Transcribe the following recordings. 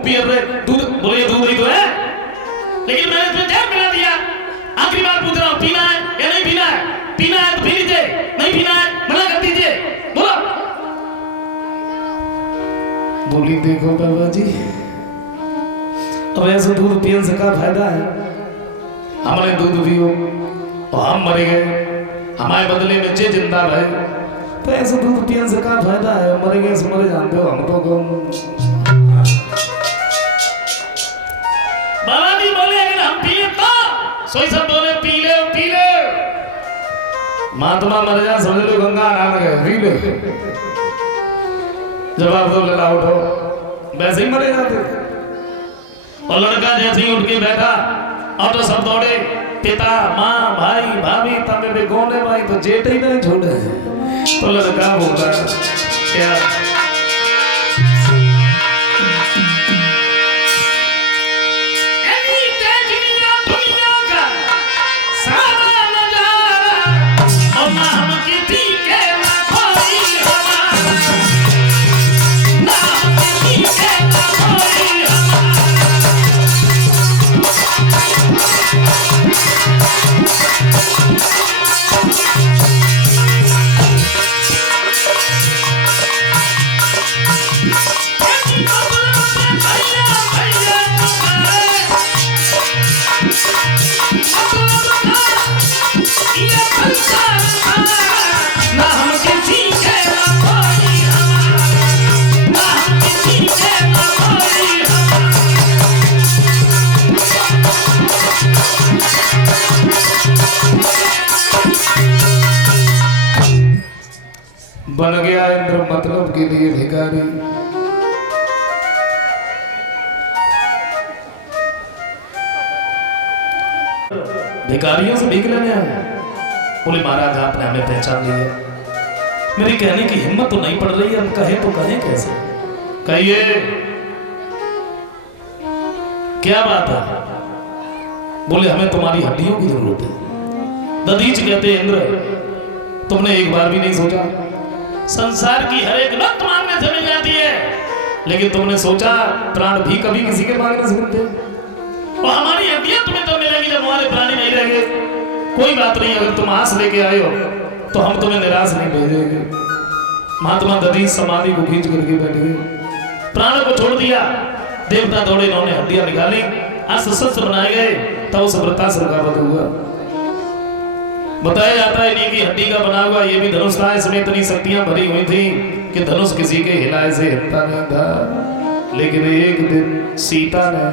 पिए रहे दूध, बोले दूध ही तो है, लेकिन मैंने तुम्हें जहर मिला दिया। आखिरी बार पूछ रहा हूँ, पीना है या नहीं पीना है? पीना है तो पी लीजिए, नहीं पीना है मना कर दीजिए, बोलो। बोली देखो बाबा जी, अब ऐसे दूध पीने से क्या फायदा है? हमने दूध पियो और हम मर गए, हमारे बदले में जे जिंदा रहे, तो ऐसे दूध पीने से क्या फायदा है? मर गए से मरे, जानते हो हम तो कौन। बाबा जी बोले अगर हम पिए तो सोई सब बोले पी ले पी ले। महात्मा मर जा समझ लो गंगा नहा गए, पी ले। जब आप तो लड़ा उठो, वैसे ही मरे जाते। और लड़का जैसे ही उठ के बैठा और तो सब दौड़े, पिता माँ भाई भाभी तब मेरे गोने भाई तो जेठ ही नहीं छोड़े। तो लड़का बोला क्या बन गया इंद्र मतलब के लिए भिखारी। भिखारियों से भीख लेने आए। बोले महाराज आपने हमें पहचान लिया, मेरी कहने की हिम्मत तो नहीं पड़ रही है, हम कहे तो कहें कैसे? कहिए क्या बात है? बोले हमें तुम्हारी हड्डियों की जरूरत है। दधीच कहते इंद्र तुमने एक बार भी नहीं सोचा, संसार की हर एक वक्त मांगने से मिल जाती है, लेकिन तुमने सोचा प्राण भी कभी किसी के मांगने से मिलते? और हमारी हड्डियां तुम्हें तो मिलेंगी जब हमारे प्राणी नहीं रहेंगे। कोई बात नहीं, अगर तुम आस लेके आए हो तो हम तुम्हें निराश नहीं भेजेंगे। महात्मा दधीच समाधि को खींच करके बैठ गए, प्राण को छोड़ दिया। देवता दौड़े, इन्होंने हड्डियां निकाली, अस्त्र बनाए गए, तब उस वृत्तासुर का वध हुआ। बताया जाता है इन्हीं की हड्डी का बना हुआ ये भी धनुष था। इसमें इतनी शक्तियां भरी हुई थी कि धनुष किसी के हिलाए से हिलता नहीं था। लेकिन एक दिन सीता ने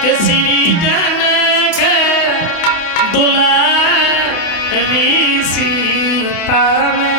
किसी जन के दुलारी सीता ने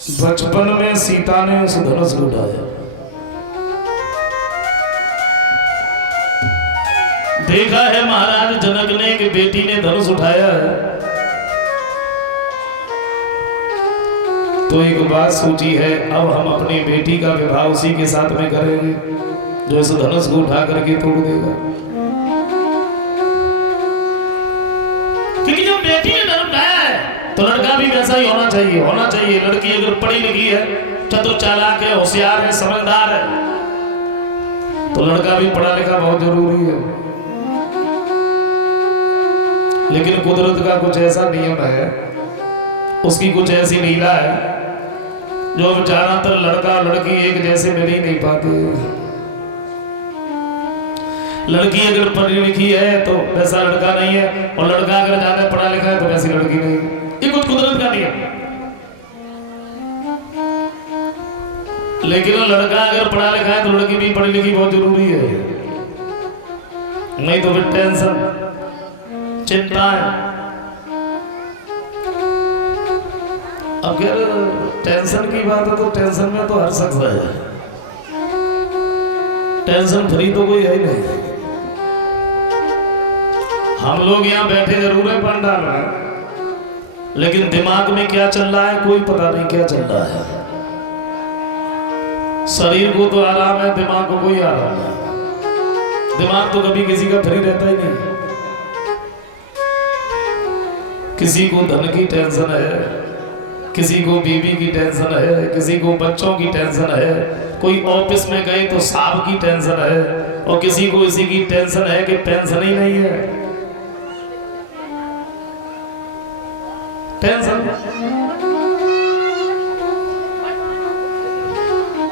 बचपन में सीता ने उस धनुष को उठाया, देखा है महाराज जनक ने कि बेटी ने धनुष उठाया है, तो एक बात सोची है, अब हम अपनी बेटी का विवाह उसी के साथ में करेंगे जो इस धनुष को उठा करके तोड़ देगा। क्योंकि जो बेटी ने धनुष उठाया है तो लड़का भी वैसा ही होना चाहिए। लड़की अगर पढ़ी लिखी है, चतुर चालाक है, होशियार है, समझदार है, तो लड़का भी पढ़ा लिखा बहुत जरूरी है। लेकिन कुदरत का कुछ ऐसा नियम है, उसकी कुछ ऐसी लीला है, जो ज्यादातर लड़का और लड़की एक जैसे मिल ही नहीं पाते। लड़की अगर पढ़ी लिखी है तो वैसा लड़का नहीं है, और लड़का अगर ज्यादा पढ़ा लिखा है तो वैसी लड़की नहीं है। ये कुछ कुदरत का नियम। लेकिन लड़का अगर पढ़ा लिखा है तो लड़की भी पढ़ी लिखी बहुत जरूरी है, नहीं तो फिर टेंशन, चिंता है। अगर टेंशन की बात है तो टेंशन में तो हर शख्स है, टेंशन फ्री तो कोई है ही नहीं। हम लोग यहाँ बैठे जरूर है पंडाल में, लेकिन दिमाग में क्या चल रहा है कोई पता नहीं क्या चल रहा है। शरीर को तो आराम है, दिमाग को कोई आराम नहीं। दिमाग तो कभी किसी का फ्री रहता ही नहीं। किसी को धन की टेंशन है, किसी को बीवी की टेंशन है, किसी को बच्चों की टेंशन है, कोई ऑफिस में गए तो साहब की टेंशन है, और किसी को इसी की टेंशन है कि पेंशन ही नहीं है। टेंशन।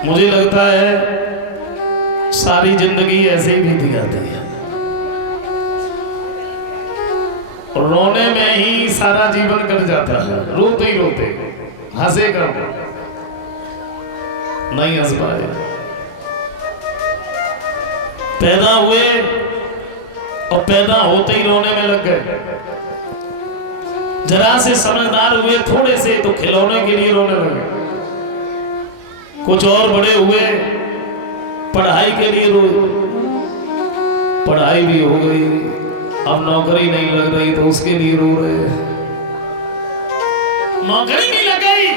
मुझे लगता है सारी जिंदगी ऐसे ही बीत जाती है, और रोने में ही सारा जीवन कट जाता है। रोते ही रोते, हंसे कब नहीं हंस पाए। पैदा हुए और पैदा होते ही रोने में लग गए। जरा से समझदार हुए थोड़े से तो खिलौने के लिए रोने लगे। कुछ और बड़े हुए पढ़ाई के लिए रोए, पढ़ाई भी हो गई, अब नौकरी नहीं लग रही तो उसके लिए रो रहे। नौकरी नहीं लग गई,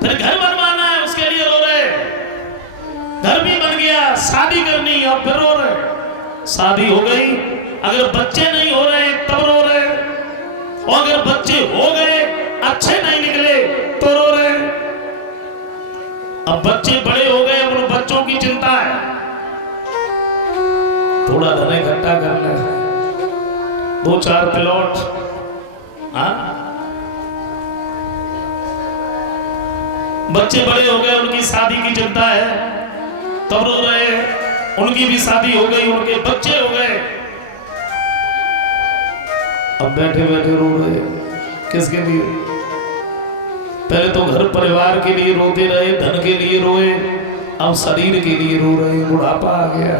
फिर घर बनवाना है उसके लिए रो रहे। घर भी बन गया, शादी करनी अब फिर रो रहे। शादी हो गई, अगर बच्चे नहीं हो रहे तब रो रहे, और अगर बच्चे हो गए अच्छे नहीं निकले तो रो रहे। अब बच्चे बड़े हो गए, अब बच्चों की चिंता है, थोड़ा धन इकट्ठा करना है, 2-4 प्लॉट। बच्चे बड़े हो गए, उनकी शादी की चिंता है, तब रो रहे। उनकी भी शादी हो गई, उनके बच्चे हो गए, अब बैठे बैठे रो रहे। किसके लिए? पहले तो घर परिवार के लिए रोते रहे, धन के लिए रोए, अब शरीर के लिए रो रहे। बुढ़ापा आ गया,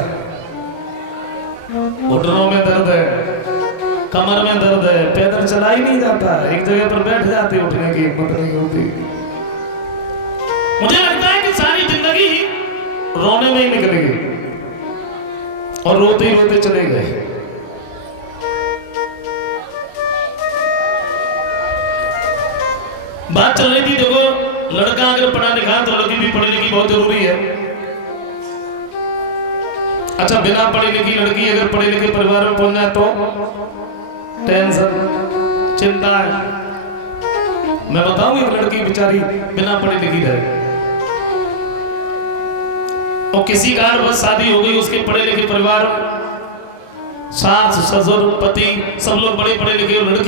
घुटनों में दर्द है, कमर में दर्द है, पैदल चला ही नहीं जाता, एक जगह पर बैठ जाते, उठने की हिम्मत नहीं होती। मुझे लगता है कि सारी जिंदगी रोने में ही निकलेगी, और रोते ही रोते चले गए। बात चल रही थी, देखो लड़का अगर पढ़ा लिखा तो लड़की भी पढ़ी लिखी बहुत जरूरी है। अच्छा, बिना पढ़ी लिखी लड़की अगर पढ़े लिखे परिवार में पहुंच जाए तो टेंशन, चिंता है। मैं बताऊं, एक लड़की बेचारी बिना पढ़ी लिखी रहे, और किसी कारणवश शादी हो गई उसके पढ़े लिखे परिवार, सास ससुर पति सब लोग बड़े पढ़े लिखे, लड़की